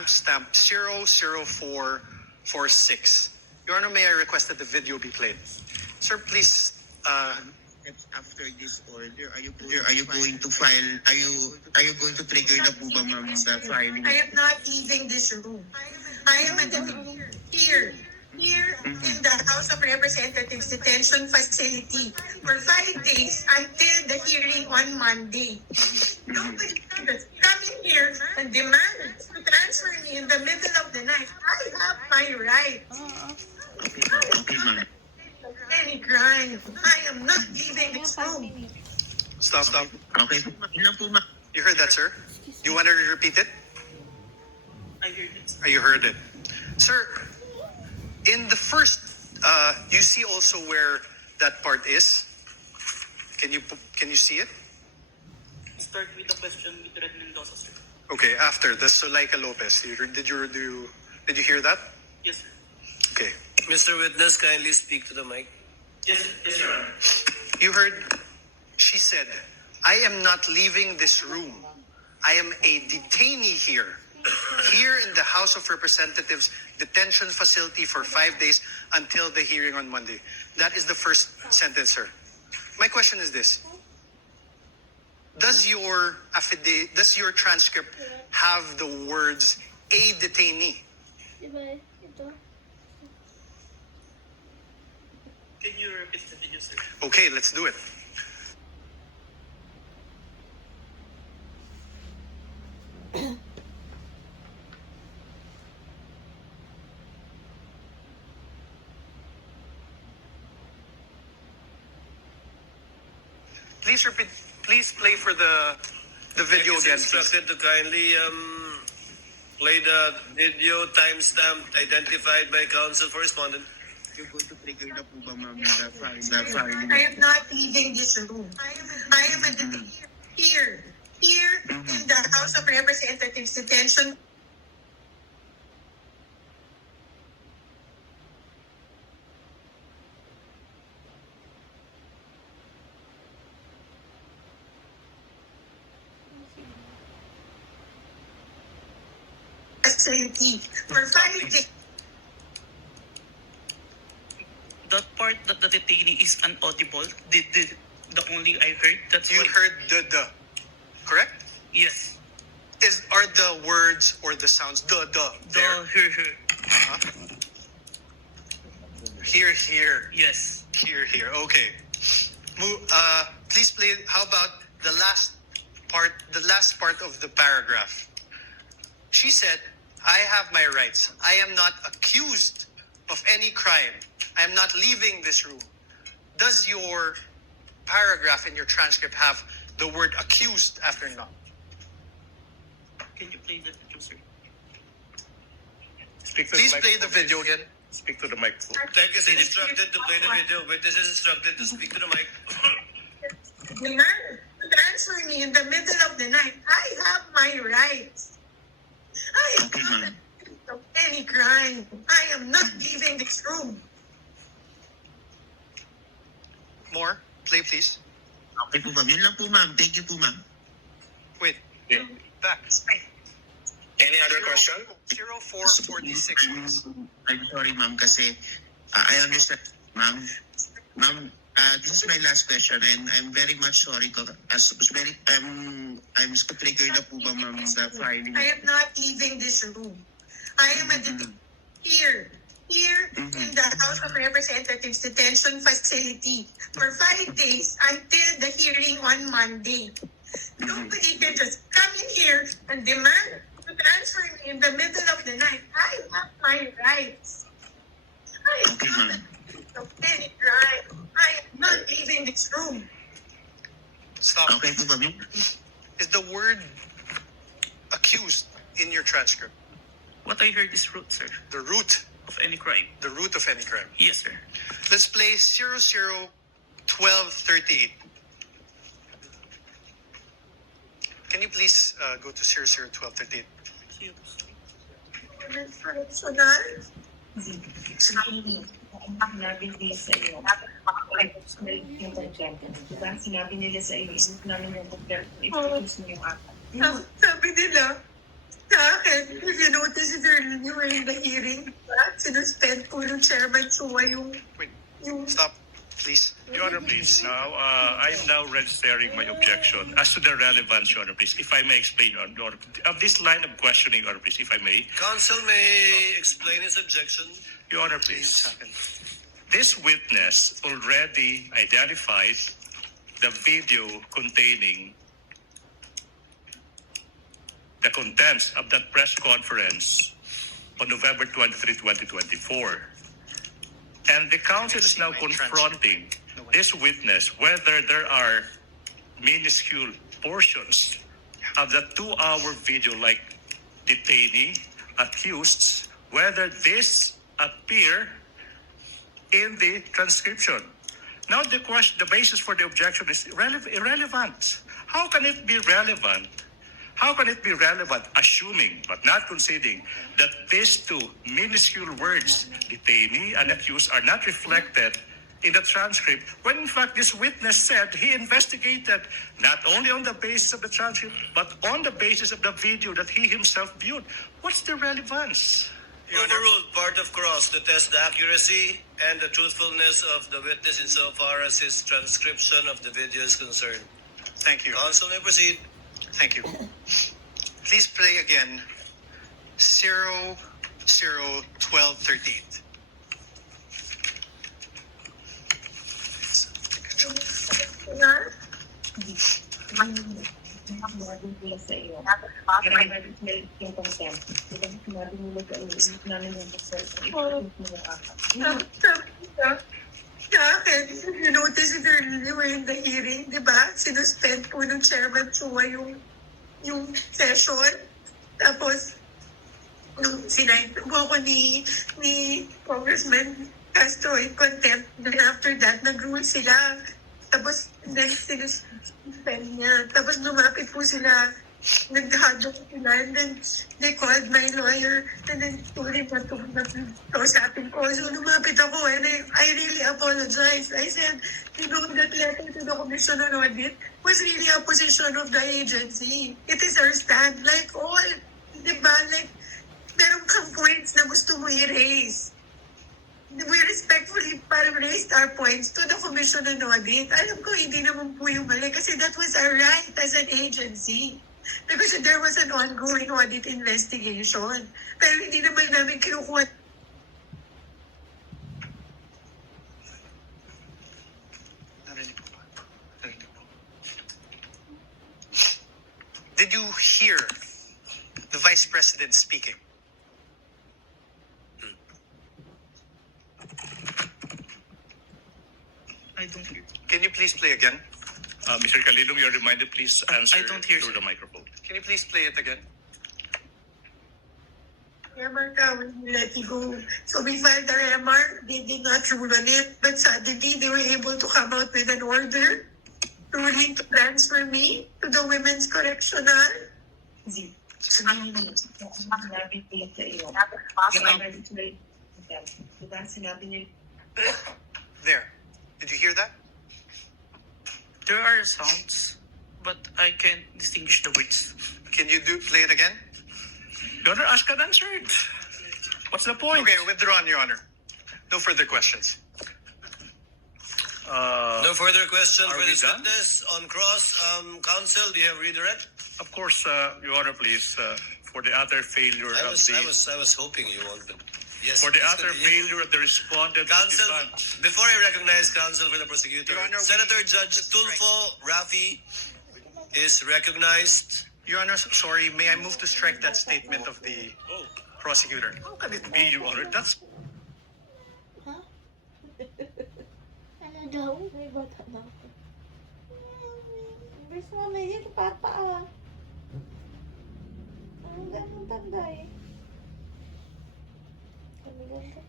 Stamp 00446. Your Honor, may I request that the video be played? Sir, please. After this order, are you going to file? Are you going to trigger na po ba, ma'am, the filing? I am not leaving this room. I am here in the House of Representatives detention facility for 5 days until the hearing on Monday. Nobody can just come in here and demand to transfer me in the middle of the night. I have my rights. Okay, ma'am. Any crime. I am not leaving this room. Stop. Okay, yun lang po, ma'am. You heard that, sir? You want to repeat it? I heard it. You heard it. Sir, in the first, you see also where that part is? Can you see it? Start with the question with Red Mendoza, sir. Okay, after the Zuleika Lopez. Did you hear that? Yes, sir. Okay. Mr. Witness, kindly speak to the mic. Yes, Your Honor. You heard, she said, I am not leaving this room. I am a detainee here in the House of Representatives detention facility for 5 days until the hearing on Monday. That is the first sentence, sir. My question is this. Does your transcript have the words a detainee? Can you repeat the video, sir? Okay, let's do it. Please repeat. Please play for the video again. Instructed to kindly play the video timestamp identified by counsel for respondent. You're going to trigger na po ba, ma'am, the filing? I am not leaving this room. I am here in the House of Representatives detention facility for 5 days. That part that the detainee is inaudible, the only I heard. That's You why. heard the, correct? Yes. Are the words or the sounds the there? Here. Huh? Here. Yes. Here. Okay. Please play. How about the last part? The last part of the paragraph. She said, "I have my rights. I am not accused of any crime. I am not leaving this room." Does your paragraph in your transcript have the word accused after not? Can you play the video, sir? Please play the video again. Speak to the microphone. Thank you, sir. Instructed to play the video. Witness is instructed to speak to the mic. Demand to transfer me in the middle of the night. I have my rights. I am Okay, not ma'am. accused of any crime. I am not leaving this room. More. Play, please. Okay po, ma'am. Yun lang po, ma'am. Thank you po, ma'am. Wait. Back. Any other question? 0446, please. I'm sorry, ma'am, kasi I understand, ma'am. Ma'am, this is my last question, and I'm very much sorry. I'm triggered na po ba, ma'am, the filing? I am not leaving this room. I am here in the House of Representatives detention facility for 5 days until the hearing on Monday. Nobody can just come in here and demand to transfer me in the middle of the night. I have my rights. I am Okay, not ma'am. accused of any crime. I am not leaving this room. Stop. Okay po, ma'am. Is the word accused in your transcript? What I heard is root, sir, The root. of any crime. The root of any crime. Yes, sir. Let's play 001238. Can you please go to 001238? Personal? Sinabi nila sa iyo, diba? Sinabi nila sa iyo, isip namin yung doctor, i-produce mo yung apat. Sabi nila, Sa akin, if you notice earlier in the hearing, sinuspend po ng Chairman Chua yung Stop, please. Your Honor, please. Now, I'm now registering my objection as to the relevance, Your Honor, please. If I may explain, Your Honor, of this line of questioning, Your Honor, please, if I may. Counsel may explain his objection. Your Honor, please. This witness already identified the video containing the contents of that press conference on November 23, 2024. And the counsel is now confronting this witness whether there are minuscule portions of the 2-hour video, like detainee, accused, whether this appear in the transcription. Now the question, the basis for the objection is irrelevant. How can it be relevant? How can it be relevant, assuming but not conceding that these two minuscule words, detainee and accused, are not reflected in the transcript, when in fact this witness said he investigated not only on the basis of the transcript, but on the basis of the video that he himself viewed? What's the relevance? Overruled part of cross to test the accuracy and the truthfulness of the witness insofar as his transcription of the video is concerned. Thank you. Counsel may proceed. Thank you. Please play again 001238. Sinabi nila sa iyo. Kaya yung contempt. Diba sinabi nila sa iyo, namin yung Sa akin, if you notice it earlier in the hearing, di ba? Sinuspend po ng Chairman Chua yung session. Tapos, nung sinayin po ako ni Congressman Castro in contempt, then after that, nag-rule sila. Tapos, then sinuspend niya. Tapos, lumapit po sila. Nag-hadlock sila. And then, they called my lawyer. And then, told him what to kausapin ko. So, lumapit ako. And I really apologize. I said, you know, that letter to the Commission on Audit was really a position of the agency. It is our stand. Like all, di ba? Like, meron kang points na gusto mo i-raise. We respectfully parang raised our points to the Commission on Audit. Alam ko, hindi naman po yung mali kasi that was our right as an agency. Because there was an ongoing audit investigation. Pero hindi naman namin kinukuha. Did you hear the Vice President speaking? I don't hear. Can you please play again? Mr. Kalilong, you're reminded, please answer I don't hear, through sir. the microphone. Can you please play it again? MR we let you go. So we filed our MR, they did not rule on it, but suddenly they were able to come out with an order ruling to transfer me to the Women's Correctional. Sinabi nila sa iyo. Diba sinabi nila. There. Did you hear that? There are sounds, but I can't distinguish the words. Can you play it again? Your Honor, ask and answered. What's the point? Okay, withdrawn, Your Honor. No further questions. No further question Are for we this done? witness on cross. Counsel, do you have redirect? Of course, Your Honor, please, for the utter failure I of was hoping you wanted. Yes. for the please utter continue. failure of the respondent to Counsel, debunk. before I recognize counsel for the prosecutor, Your Honor, Senator we- Judge Tulfo Rafi is recognized. Your Honor, sorry, may I move to strike that statement of the prosecutor? How can it be, Your Honor? That's Ha? Ano daw? May bata na ako. Bes mo na yun, papa ah. Ang ganun tanda eh. Ang ganda.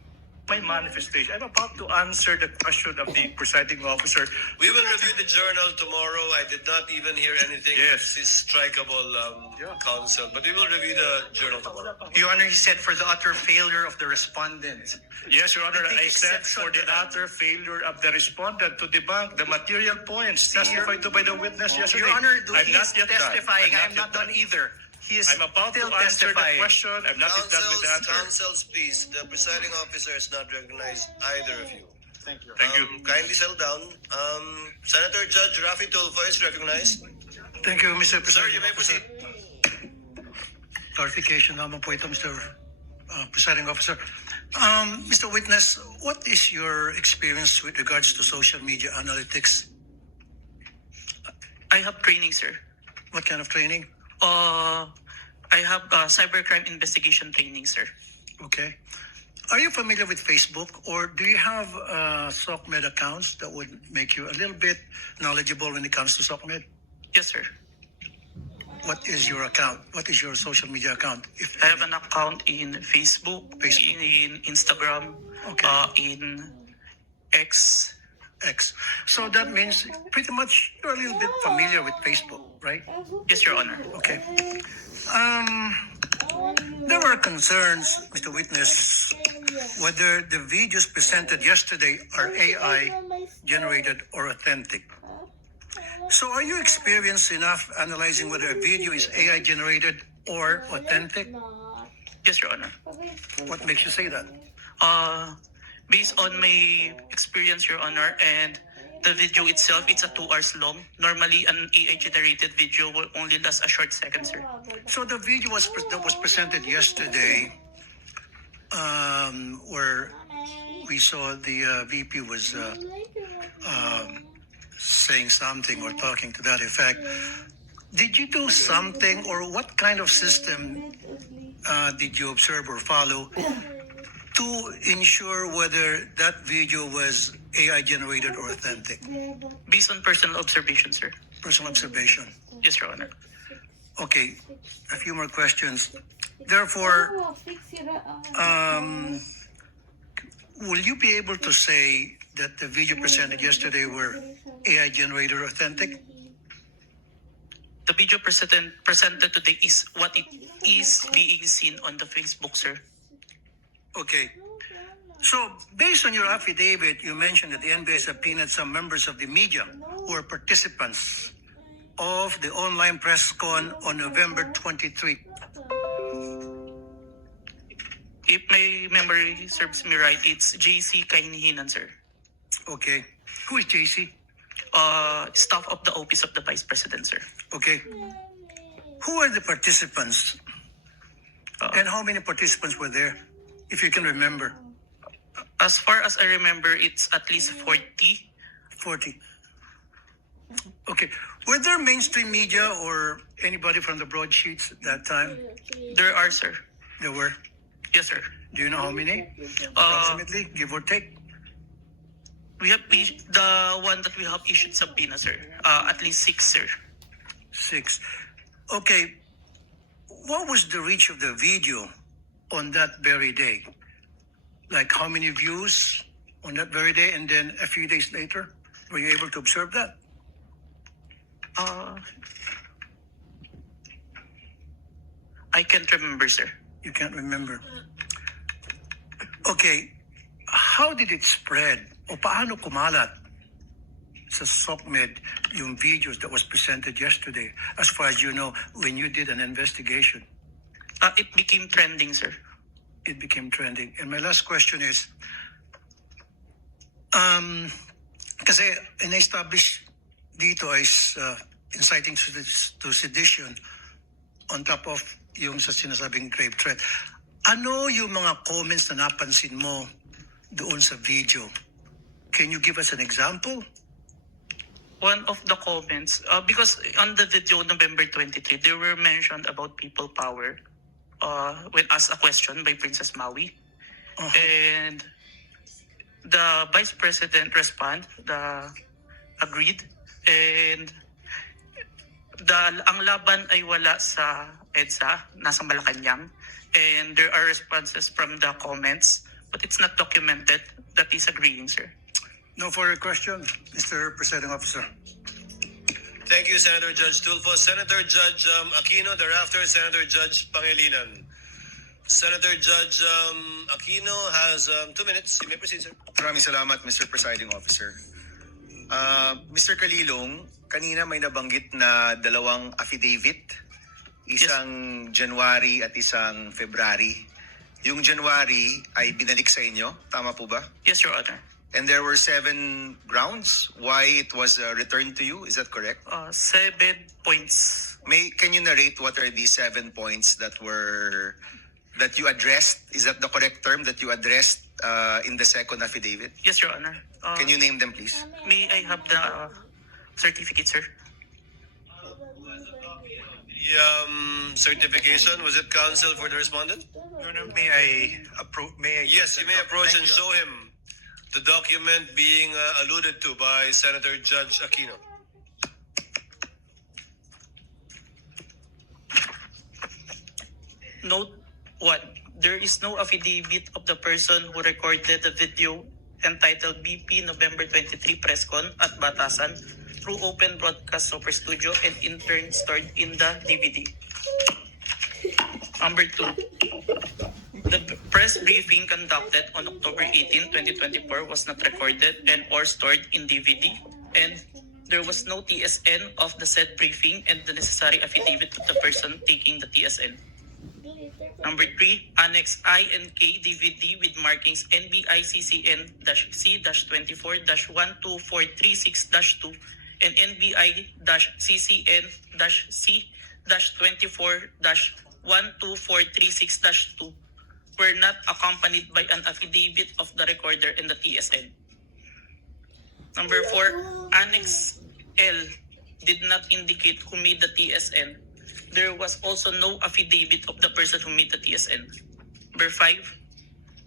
my manifestation. I'm about to answer the question of the presiding officer. We will review the journal tomorrow. I did not even hear anything. Yes. This is strikeable, counsel. But we will review the journal tomorrow. Your Honor, he said for the utter failure of the respondent. Yes, Your Honor, I take I said exception for the to that. utter failure of the respondent to debunk the material points testified to by the witness yesterday. Your Honor, I'm he not is yet done. testifying. I I'm am not done either. He is I'm about to still answer the testifying. question. I'm not yet done with the answer. Councils, please. The presiding officer has not recognized either of you. Thank you. Kindly settle down. Senator Judge Rafi Tulfo is recognized. Thank you, Mr. Sir, Presiding you may Officer. proceed. Clarification naman po ito, Mr. Presiding Officer. Mr. Witness, what is your experience with regards to social media analytics? I have training, sir. What kind of training? I have cybercrime investigation training, sir. Okay. Are you familiar with Facebook, or do you have SOCMED accounts that would make you a little bit knowledgeable when it comes to SOCMED? Yes, sir. What is your account? What is your social media account? If I have an account in Facebook, in Instagram, Okay. in X. X. So that means pretty much you're a little bit familiar with Facebook, right? Yes, Your Honor. Okay. There were concerns, Mr. Witness, whether the videos presented yesterday are AI generated or authentic. So are you experienced enough analyzing whether a video is AI generated or authentic? Yes, Your Honor. What makes you say that? Based on my experience, Your Honor, and the video itself, it's a 2 hours long. Normally, an AI-generated video will only last a short second, sir. So the video that was presented yesterday, where we saw the VP was saying something or talking to that effect. Did you do something, or what kind of system did you observe or follow to ensure whether that video was AI generated or authentic? Based on personal observation, sir. Personal observation. Yes, Your Honor. Okay, a few more questions. Therefore, will you be able to say that the video presented yesterday were AI generated or authentic? The video presented today is what it is being seen on the Facebook, sir. Okay. So, based on your affidavit, you mentioned that the NBI subpoenaed some members of the media who were participants of the online press con on November 23. If my memory serves me right, it's JC Kainhinan, sir. Okay. Who is JC? Staff of the Office of the Vice President, sir. Okay. Who are the participants? And how many participants were there, if you can remember? As far as I remember, it's at least 40. 40. Okay. Were there mainstream media or anybody from the broadsheets at that time? There are, sir. There were. Yes, sir. Do you know how many? Approximately, give or take? We have the one that we have issued subpoena, sir. At least 6, sir. 6. Okay. What was the reach of the video on that very day? Like how many views on that very day, and then a few days later? Were you able to observe that? I can't remember, sir. You can't remember. Okay. How did it spread? O paano kumalat sa SOCMED yung videos that was presented yesterday, as far as you know, when you did an investigation? It became trending, sir. It became trending. And my last question is, kasi in-establish dito is inciting to sedition on top of yung sa sinasabing grave threat. Ano yung mga comments na napansin mo doon sa video? Can you give us an example? One of the comments, because on the video November 23, there were mentioned about people power when asked a question by Princess Maui. And the Vice President agreed. And ang laban ay wala sa EDSA, nasa Malacanang. And there are responses from the comments, but it's not documented. That is agreeing, sir. No further question, Mr. Presiding Officer. Thank you, Senator Judge Tulfo. Senator Judge Aquino, thereafter Senator Judge Pangilinan. Senator Judge Aquino has 2 minutes. You may proceed, sir. Maraming salamat, Mr. Presiding Officer. Mr. Kalilong, kanina may nabanggit na 2 affidavit Isang January at isang February. Yung January ay binalik sa inyo, tama po ba? Yes, Your Honor. And there were 7 grounds why it was returned to you, is that correct? 7 points. Can you narrate what are these 7 points that you addressed? Is that the correct term that you addressed in the second affidavit? Yes, Your Honor. Can you name them, please? May I have the certificate, sir? The certification, was it counsel for the respondent? May I approach? Yes, you may approach and show him the document being alluded to by Senator Judge Aquino. Note 1. There is no affidavit of the person who recorded the video entitled BP November 23 Press Con at Batasan through open broadcast Super Studio and in turn stored in the DVD. Number 2. The press briefing conducted on October 18, 2024 was not recorded and or stored in DVD, and there was no TSN of the said briefing and the necessary affidavit of the person taking the TSN. Number 3, Annex I and K DVD with markings NBI-CCN-C-24-12436-2 and NBI-CCN-C-24-12436-2 were not accompanied by an affidavit of the recorder and the TSN. Number 4, Annex L did not indicate who made the TSN. There was also no affidavit of the person who made the TSN. Number 5,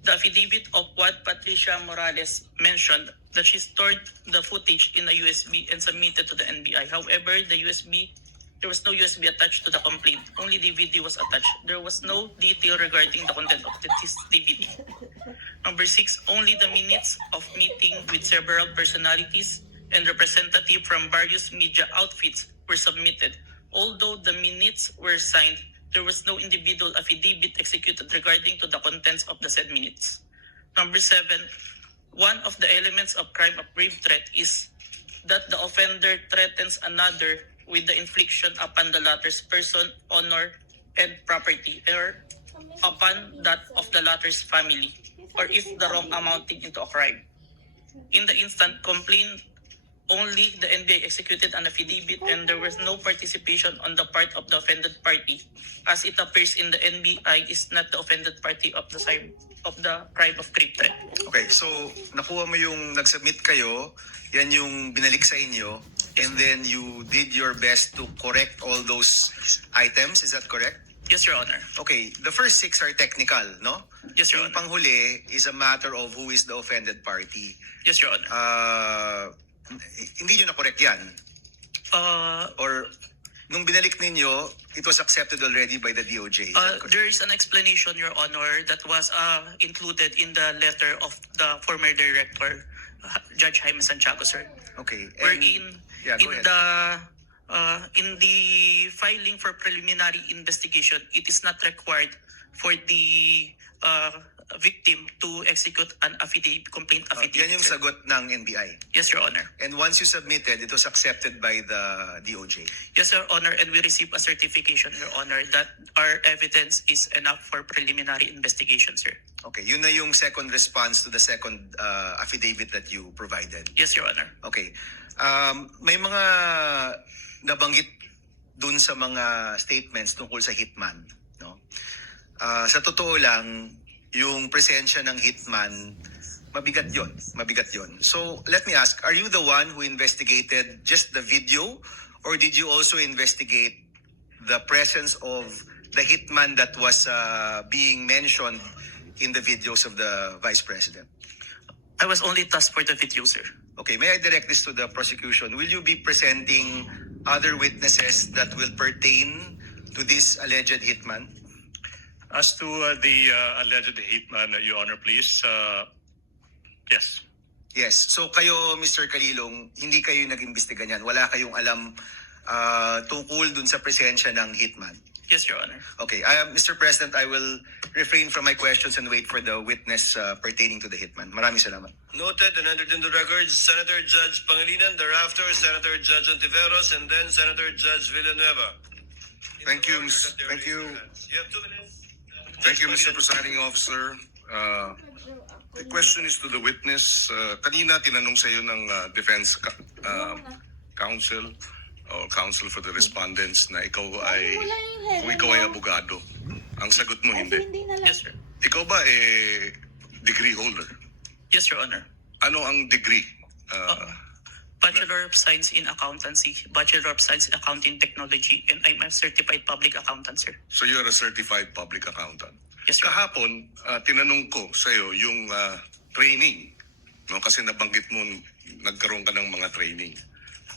the affidavit of what Patricia Morales mentioned that she stored the footage in a USB and submitted to the NBI. However, there was no USB attached to the complaint. Only DVD was attached. There was no detail regarding the content of this DVD. Number 6, only the minutes of meeting with several personalities and representatives from various media outfits were submitted. Although the minutes were signed, there was no individual affidavit executed regarding to the contents of the said minutes. Number 7, one of the elements of crime of grave threat is that the offender threatens another with the infliction upon the latter's person, honor, and property, or upon that of the latter's family, or if the wrong amounting into a crime. In the instant complaint, only the NBI executed an affidavit and there was no participation on the part of the offended party, as it appears in the NBI is not the offended party of the crime of grave threat. Okay, so nakuha mo yung nag-submit kayo, yan yung binalik sa inyo, and then you did your best to correct all those items, is that correct? Yes, Your Honor. Okay, the first 6 are technical, no? Yes, Your Yung Honor. panghuli is a matter of who is the offended party. Yes, Your Honor. Hindi nyo na-correct yan? Uh, Or nung binalik ninyo, it was accepted already by the DOJ? Is that correct? there is an explanation, Your Honor, that was included in the letter of the former director, Judge Jaime Santiago, sir. Okay. And, Wherein yeah, go in ahead. in the filing for preliminary investigation, it is not required for the victim to execute an complaint affidavit. Yan yung sir. sagot ng NBI. Yes, Your Honor. And once you submitted, it was accepted by the DOJ. Yes, Your Honor, and we received a certification, Your Honor, that our evidence is enough for preliminary investigation, sir. Okay, yun na yung second response to the second affidavit that you provided. Yes, Your Honor. Okay. May mga nabanggit dun sa mga statements tungkol sa hitman, no? Sa totoo lang, yung presensya ng hitman, mabigat yon. So, let me ask, are you the one who investigated just the video, or did you also investigate the presence of the hitman that was being mentioned in the videos of the Vice President? I was only tasked for the video, sir. Okay, may I direct this to the prosecution? Will you be presenting other witnesses that will pertain to this alleged hitman? As to the alleged hitman, Your Honor, please. Yes. Yes. So kayo, Mr. Kalilong, hindi kayo nag-imbestiga niyan. Wala kayong alam tungkol dun sa presensya ng hitman. Yes, Your Honor. Okay. Mr. President, I will refrain from my questions and wait for the witness pertaining to the hitman. Maraming salamat. Noted and entered into records, Senator Judge Pangilinan, thereafter Senator Judge Ontiveros, and then Senator Judge Villanueva. Thank you, In order Ms. that there Thank raise you. their hands. You have 2 minutes. Thank you, Mr. Presiding Officer. The question is to the witness. Kanina tinanong sa iyo ng defense counsel or counsel for the respondents na ikaw ay kung ikaw ay abogado. Ang sagot mo Kasi hindi. hindi na lang. Yes, sir. Ikaw ba degree holder? Yes, Your Honor. Ano ang degree? Bachelor of Science in Accountancy, Bachelor of Science in Accounting Technology, and I'm a certified public accountant, sir. So you're a certified public accountant. Yes, Your Honor. Kahapon, tinanong ko sa iyo yung training. No? Kasi nabanggit mo, nagkaroon ka ng mga training.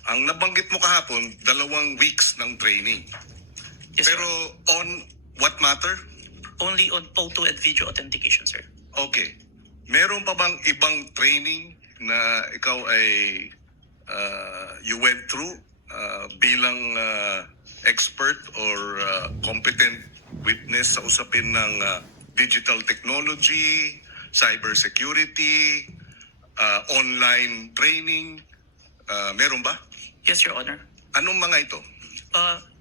Ang nabanggit mo kahapon, 2 weeks ng training. Yes, Pero sir. on what matter? Only on photo and video authentication, sir. Okay. Meron pa bang ibang training na ikaw ay you went through bilang expert or competent witness sa usapin ng digital technology, cybersecurity, online training? Meron ba? Yes, Your Honor. Anong mga ito?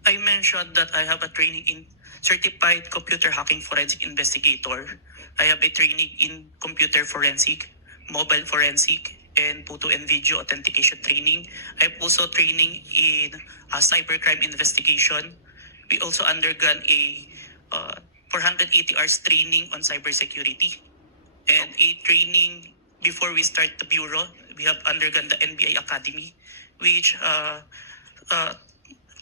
I mentioned that I have a training in Certified Computer Hacking Forensic Investigator. I have a training in Computer Forensic, Mobile Forensic, and Photo and Video Authentication training. I have also training in Cybercrime Investigation. We also undergone a 480 hours training on cybersecurity. And a training before we start the bureau, we have undergone the NBI Academy, which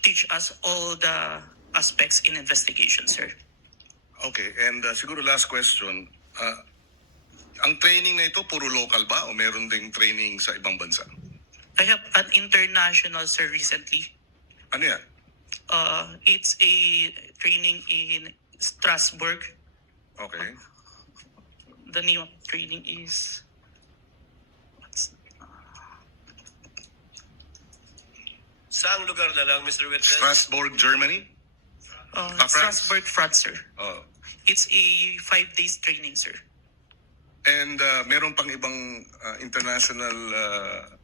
teach us all the aspects in investigation, sir. Okay, and siguro last question. Ang training na ito, puro local ba o meron ding training sa ibang bansa? I have an international, sir, recently. Ano yan? It's a training in Strasbourg. Okay. The name of training is... Saang lugar na lang, Mr. Witness? Strasbourg, Germany? France? Strasbourg, France, sir. Oh. It's a 5 days training, sir. And meron pang ibang international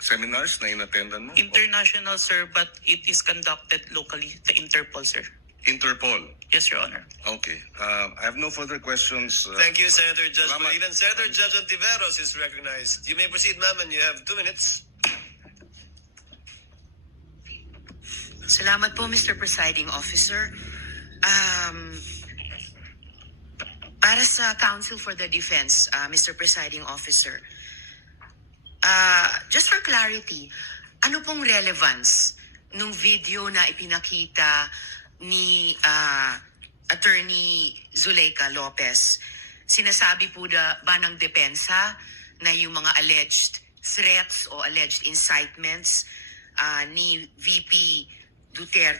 seminars na inattendan mo? International, sir, but it is conducted locally, the Interpol, sir. Interpol. Yes, Your Honor. Okay. I have no further questions. Thank you, Senator Judge Salamat. Pangilinan. Senator Judge Ontiveros is recognized. You may proceed, ma'am, and you have 2 minutes. Salamat po, Mr. Presiding Officer. Para sa Counsel for the Defense, Mr. Presiding Officer, just for clarity, ano pong relevance nung video na ipinakita ni Attorney Zuleika Lopez? Sinasabi po ba ng depensa na yung mga alleged threats o alleged incitements ni VP Duterte